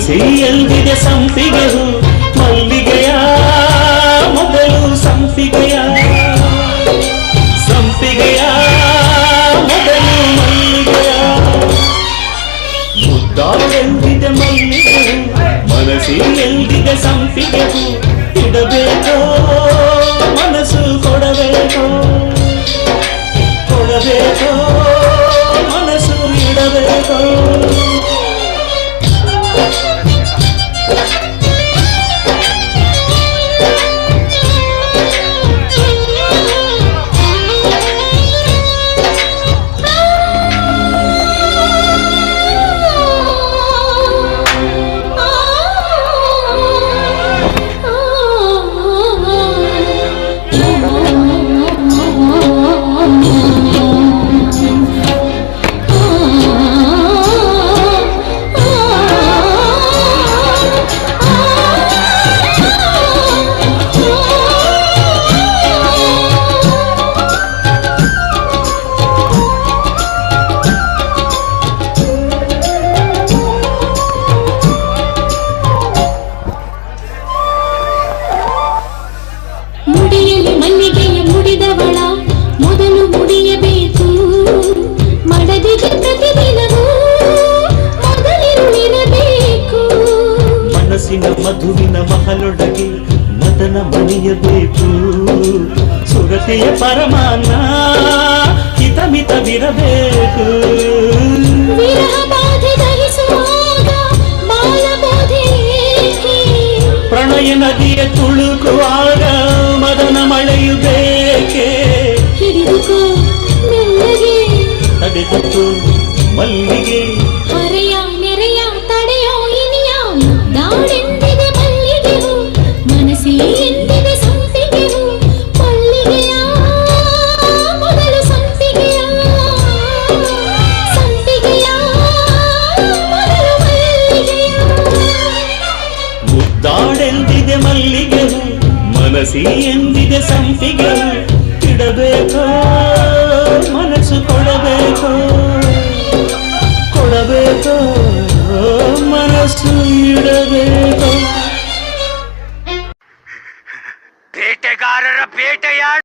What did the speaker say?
ಸಿಹಿಯಲ್ದಿದೆ ಸಂಪಿಗೆ ಹೂ ಮಲ್ಲಿಗೆಯ ಮೊದಲು ಸಂಪಿಗೆಯ ಸಂಪಿಗೆಯ ಮೊದಲು ಮಲ್ಲಿಗೆಯ ಮುದ್ದಾಳೆಲ್ದಿದೆ ಮಲ್ಲಿಗೆ ಹೂ ಮನಸ್ಸಿಯಲ್ದಿದೆ ಸಂಪಿಗೆ ಹೂ ಇಡಬೇಕೋ ಮನಸ್ಸು ಕೊಡಬೇಕೋ ಕೊಡಬೇಕೋ ಮನಸ್ಸು ಇಡಬೇಕೋ ಮಧುವಿನ ಮಹಲೊಡಗೆ ಮದನ ಮಣಿಯಬೇಕು ಸುರತೆಯ ಪರಮಾನ ಹಿತಮಿತವಿರಬೇಕು ಪ್ರಣಯ ನದಿಯ ತುಳುಕುವಾಗ ಮದನ ಮಳೆಯು ಬೇಕೆ ತಡೆದು ಮಲ್ಲಿಗೆ ಮುದ್ದಾಡೆಂದಿದೆ ಮಲ್ಲಿಗೆ ಮನಸ್ಸಿ ಎಂದಿದೆ ಸಂಪಿಗೆ ಇಡಬೇಕೋ ಮನಸ್ಸು ಕೊಡಬೇಕೋ